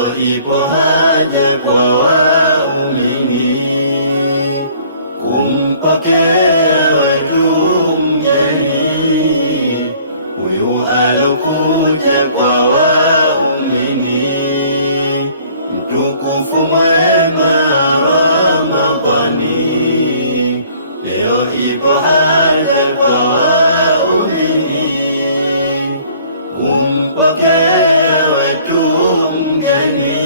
leo ipo haja kwa waumini kumpokea wetu mgeni huyu alokuja kwa waumini, mtukufu mwema Ramadhani. Leo ipo haja kwa waumini kumpokea wetu mgeni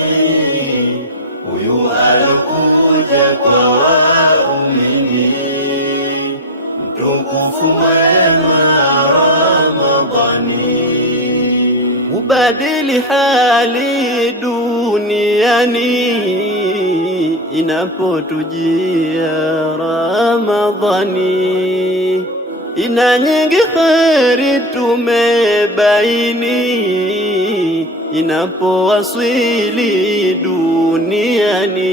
huyu alokuja kwa waumini, mtukufu mwema Ramadhani. Ubadili hali duniani inapotujia Ramadhani, ina nyingi kheri tumebaini inapowasili duniani.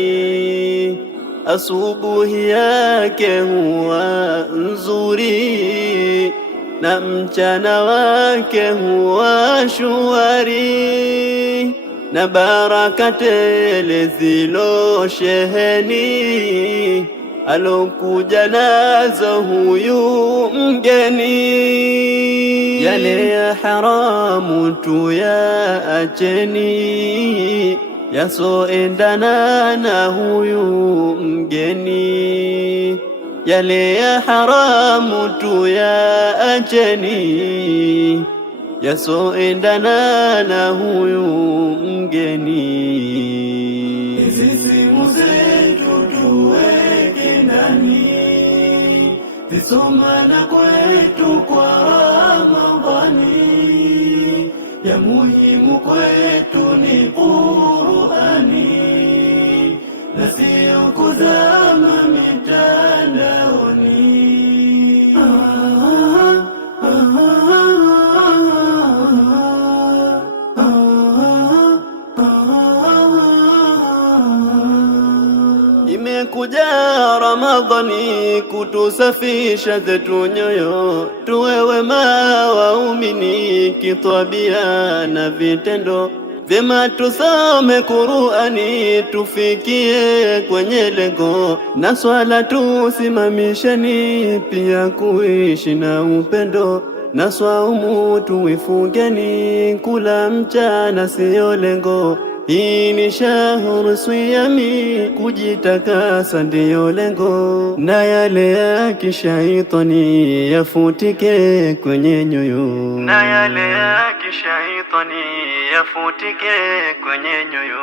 Asubuhi yake huwa nzuri na mchana wake huwa shwari, na baraka tele zilo sheheni alokuja nazo huyu mgeni. Yale ya haramu tuyaacheni, yasoendana na huyu mgeni. Yale ya haramu tuyaacheni, yasoendana na huyu mgeni. Hizi simu zetu tuweke ndani, zisomana kwetu kwa Ramadhani. Ya muhimu kwetu ni Qur'ani na sio kuzama mitandaoni. Imekuja Ramadhani kutusafisha zetu nyoyo, tuwe wema waumini kitwabia na vitendo vyema. Tusome Qur'ani tufikie kwenye lengo, na swala tusimamisheni pia kuishi na upendo, na swaumu tuifungeni kula mchana siyo lengo. Hii ni shahru siyami, kujitakasa ndiyo lengo, na yale ya kishaitani yafutike kwenye nyoyo, na yale ya kishaitani yafutike kwenye nyoyo.